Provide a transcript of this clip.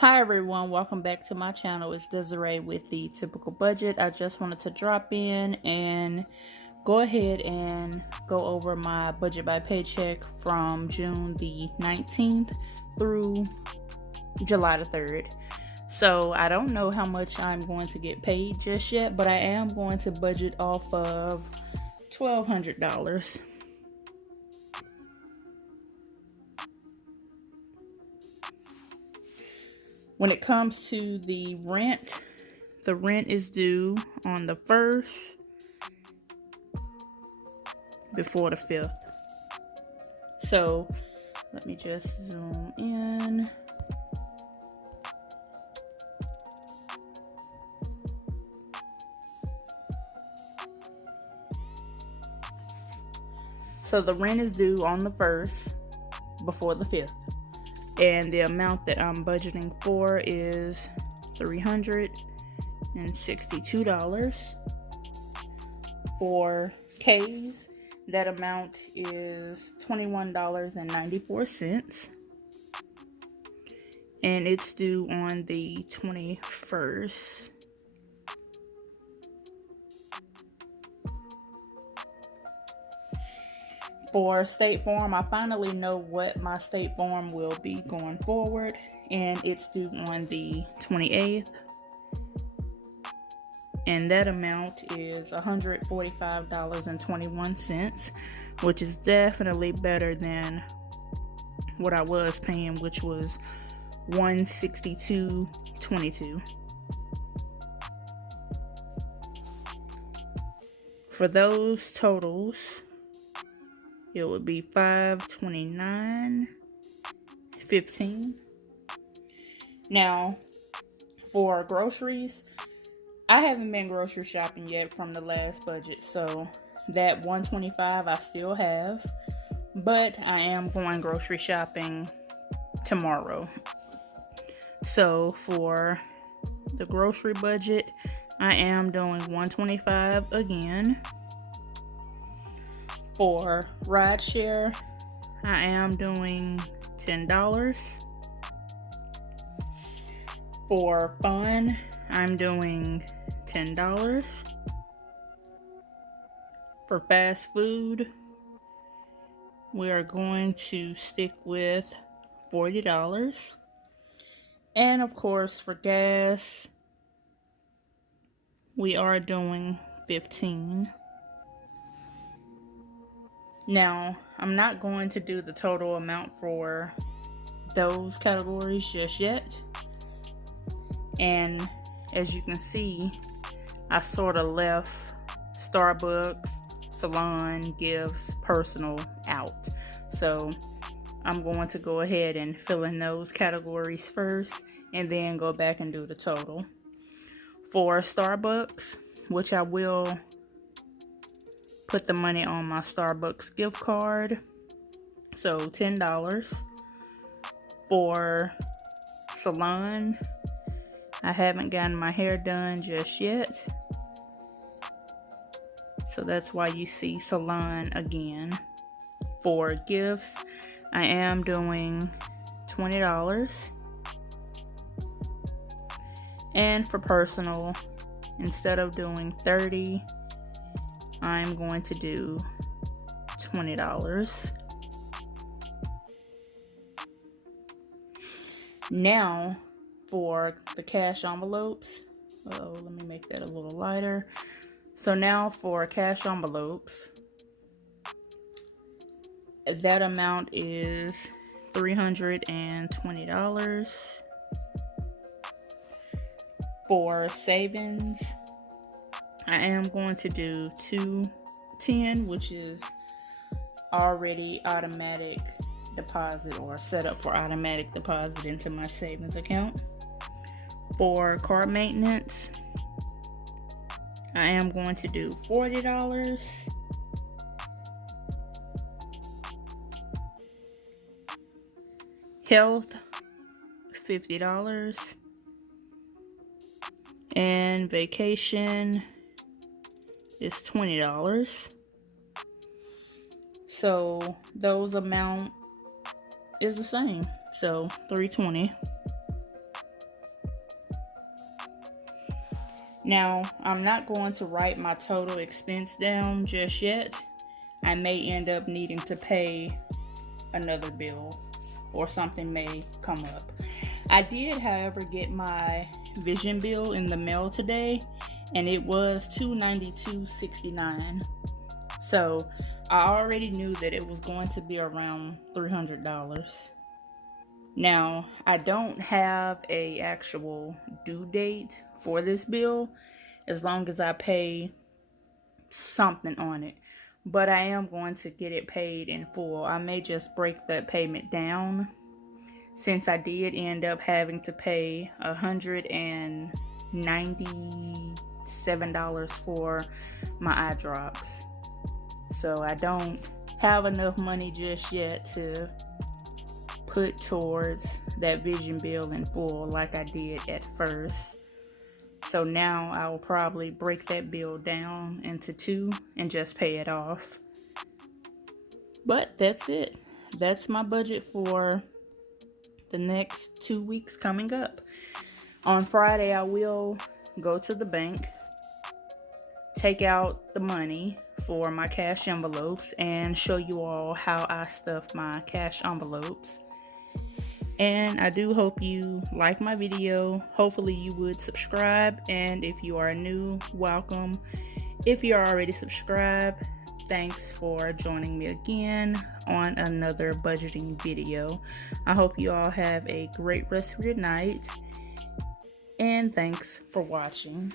Hi everyone, welcome back to my channel. It's Desiree with the typical budget. I just wanted to drop in and go ahead and go over my budget by paycheck from June the 19th through July the 3rd. So I don't know how much I'm going to get paid just yet, but I am going to budget off of $1,200. When it comes to the rent is due on the 1st before the 5th. So let me just zoom in. So the rent is due on the 1st before the 5th. And the amount that I'm budgeting for is $362. For K's, that amount is $21.94. And it's due on the 21st. For State Farm, I finally know what my State Farm will be going forward, and it's due on the 28th. And that amount is $145.21, which is definitely better than what I was paying, which was $162.22. For those totals, it would be $529.15. Now, for groceries, I haven't been grocery shopping yet from the last budget, so that $125 I still have, but I am going grocery shopping tomorrow. So for the grocery budget, I am doing $125 again. For rideshare, I am doing $10. For fun, I'm doing $10. For fast food, we are going to stick with $40. And of course, for gas, we are doing $15. Now, I'm not going to do the total amount for those categories just yet. And as you can see, I sort of left Starbucks, salon, gifts, personal out. So I'm going to go ahead and fill in those categories first and then go back and do the total. For Starbucks, which I will put the money on my Starbucks gift card, so $10. For salon, I haven't gotten my hair done just yet, so that's why you see salon again. For gifts, I am doing $20. And for personal, instead of doing $30, I'm going to do $20. Now, for the cash envelopes, let me make that a little lighter. So now for cash envelopes, that amount is $320. For savings, I am going to do $210, which is already automatic deposit or set up for automatic deposit into my savings account. For car maintenance, I am going to do $40. Health, $50. And vacation is $20. So those amount is the same. So $320. Now, I'm not going to write my total expense down just yet. I may end up needing to pay another bill, or something may come up. I did, however, get my vision bill in the mail today, and it was $292.69. So I already knew that it was going to be around $300. Now, I don't have a actual due date for this bill as long as I pay something on it. But I am going to get it paid in full. I may just break that payment down, since I did end up having to pay $197 for my eye drops. So I don't have enough money just yet to put towards that vision bill in full like I did at first. So now I will probably break that bill down into two and just pay it off. But that's it. That's my budget for the next 2 weeks coming up. On Friday, I will go to the bank, take out the money for my cash envelopes, and show you all how I stuff my cash envelopes. And I do hope you like my video. Hopefully you would subscribe, and if you are new, welcome. If you're already subscribed, thanks for joining me again on another budgeting video. I hope you all have a great rest of your night, and thanks for watching.